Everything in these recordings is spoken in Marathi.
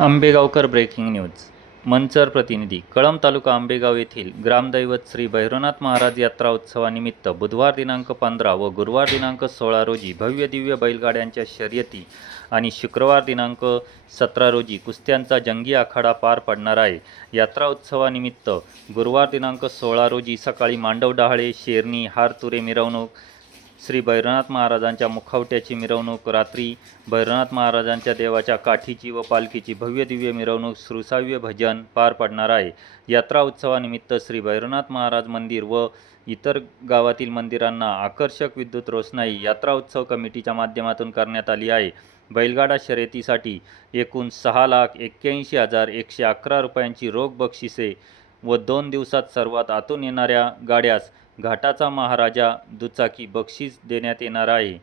Ambegaonkar breaking news. मंचर प्रतिनिधी. कळंब तालुका आंबेगाव येथील ग्रामदैवत श्री भैरवनाथ महाराज यात्रा उत्सवानिमित्त बुधवार दिनांक 15 व गुरुवार दिनांक 16 रोजी भव्य दिव्य बैलगाड्यांच्या शर्यती आणि शुक्रवार दिनांक 17 रोजी कुस्त्यांचा जंगी आखाडा पार पडणार आहे. यात्रा उत्सवानिमित्त गुरुवार दिनांक 16 रोजी सकाळी मांडव डहाळे, शेरणी, हारतुरे मिरवणूक, श्री भैरवनाथ महाराजांच्या मुखवट्याची मिरवणूक, रात्री भैरवनाथ महाराजांच्या देवाच्या काठीची व पालखीची भव्य दिव्य मिरवणूक, श्रुसाव्य भजन पार पडणार आहे. यात्रा उत्सवानिमित्त श्री भैरवनाथ महाराज मंदिर व इतर गावातील मंदिरांना आकर्षक विद्युत रोषणाई यात्रा उत्सव कमिटीच्या माध्यमातून करण्यात आली आहे. बैलगाडा शर्यतीसाठी एकूण 6,81,111 रुपयांची रोख बक्षिसे व 2 दिवसात सर्वात आतून येणाऱ्या गाड्यास घाटाचा महाराजा दुचाकी बक्षीस देण्यात येणार आहे.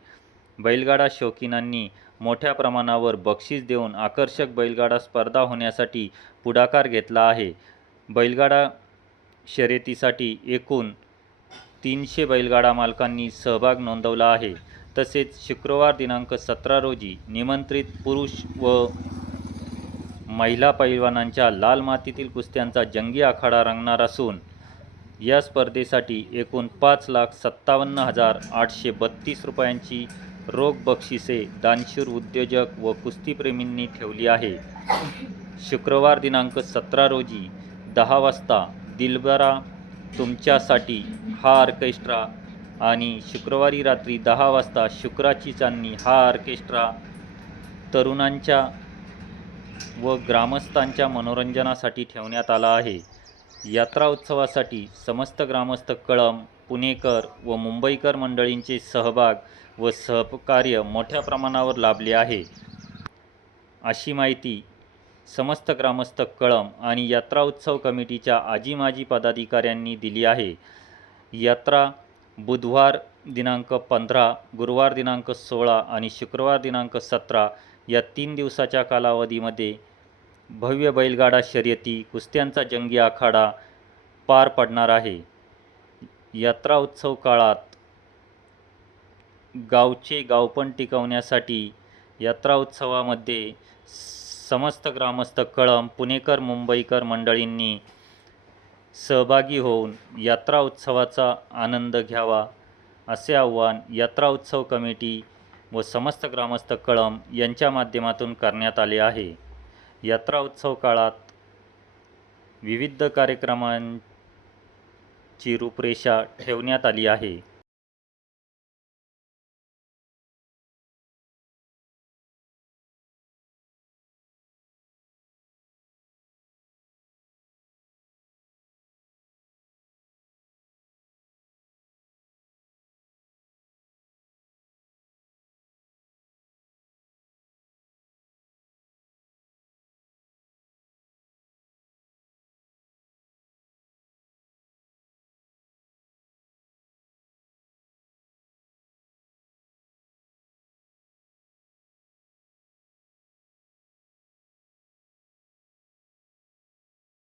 बैलगाडा शौकीनांनी मोठ्या प्रमाणावर बक्षीस देऊन आकर्षक बैलगाडा स्पर्धा होण्यासाठी पुढाकार घेतला आहे. बैलगाडा शर्यतीसाठी एकूण 300 बैलगाडा मालकांनी सहभाग नोंदवला आहे. तसेच शुक्रवार दिनांक 17 रोजी निमंत्रित पुरुष व महिला पैलवानांच्या लाल मातीतील कुस्त्यांचा जंगी आखाडा रंगणार असून या स्पर्धेसाठी एकूण 5,57,832 रुपयांची रोख बक्षिसे दानशूर उद्योजक व कुस्तीप्रेमींनी ठेवली आहे. शुक्रवार दिनांक 17 रोजी 10 वाजता दिलबरा तुमच्यासाठी हा ऑर्केस्ट्रा आणि शुक्रवारी रात्री 10 वाजता शुक्राची चांदणी हा ऑर्केस्ट्रा तरुणांच्या व ग्रामस्थांच्या मनोरंजनासाठी ठेवण्यात आला आहे. यात्रा उत्सवासाठी समस्त ग्रामस्थ कळंब, पुणेकर व मुंबईकर मंडळींचे सहभाग व सहकार्य मोठ्या प्रमाणावर लाभले आहे, अशी माहिती समस्त ग्रामस्थ कळंब आणि यात्रा उत्सव कमिटीच्या आजी माजी पदाधिकाऱ्यांनी दिली आहे. यात्रा बुधवार दिनांक 15, गुरुवार दिनांक 16 आणि शुक्रवार दिनांक 17 या 3 दिवसाच्या कालावधीमध्ये भव्य बैलगाडा शर्यती, कुस्त्यांचा जंगी आखाडा पार पडणार आहे. यात्रा उत्सव काळात गावचे गावपण टिकवण्यासाठी यात्रा उत्सवामध्ये समस्त ग्रामस्थ कळंब, पुणेकर, मुंबईकर मंडळींनी सहभागी होऊन यात्रा उत्सवाचा आनंद घ्यावा, असे आवाहन यात्रा उत्सव कमिटी व समस्त ग्रामस्थ कळंब यांच्या माध्यमातून करण्यात आले आहे. यात्रा उत्सव काळात विविध कार्यक्रमांची रूपरेषा ठेवण्यात आली आहे.